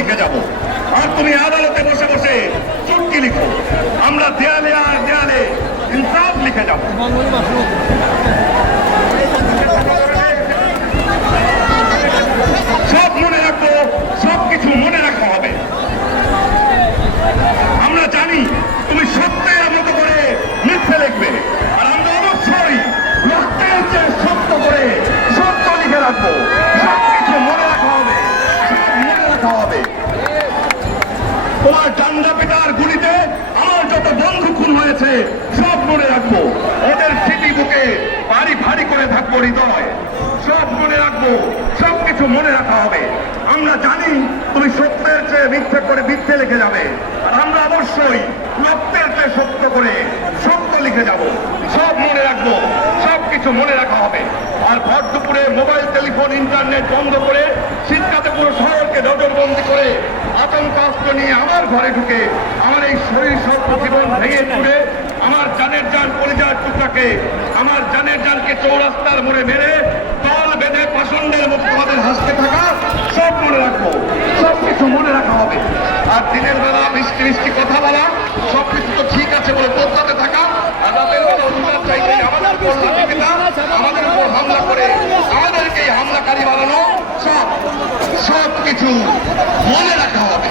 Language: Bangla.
লিখে যাব। আর তুমি আদালতে বসে বসে চুটকি লিখো, আমরা দেয়ালে আর দেয়ালে ইনসাফ লিখে যাব। সব মনে রাখবো, সবকিছু মনে রাখা হবে। আমরা জানি তুমি সত্যের মতো করে মিথ্যে লিখবে, আর আমরা অবশ্যই রক্তের চেয়ে সত্য করে সত্য লিখে রাখবো। সবকিছু মনে রাখা হবে, সব মনে রাখা হবে। তোমার ডান্ডা পিটার গুলিতে আমার যত বন্ধু খুন হয়েছে সব মনে রাখবো। ওদের স্মৃতি বুকে ভারী ভারী করে থাকবো হৃদয়। সব মনে রাখবো, সবকিছু মনে রাখা হবে। আমরা জানি তুমি সত্যের চেয়ে মিথ্যে করে মিথ্যে লিখে যাবে, আর আমরা অবশ্যই রক্তের চেয়ে সত্য করে সত্য লিখে যাব। সব মনে রাখবো, সবকিছু মনে রাখা হবে। আর ভর দুপুরে মোবাইল, টেলিফোন, ইন্টারনেট বন্ধ করে শীতকালে পুরো শহরকে নজরবন্দি করে আতঙ্কাস্ত্র নিয়ে আমার ঘরে ঢুকে আমার এই শরীর স্বল্প জীবন ভেঙে চুড়ে আমার জানের জান পরিযার টুকরাকে, আমার জানের জানকে চৌরাস্তার মোড়ে মেরে দল বেঁধে পাষণ্ডের মতো আমাদের হাসতে থাকা সব মনে রাখবো, সবকিছু মনে রাখা হবে। আর দিনের বেলা মিষ্টি মিষ্টি কথা বলা, সবকিছু তো ঠিক আছে বলে তোলতে থাকা, আর রাতের বেলা অধিকার চাইতে আমাদের উপর লাঠি পেটা, আমাদের উপর হামলা করে আমাদেরকে হামলাকারী বানানো, সব কিছু মনে রাখা হবে।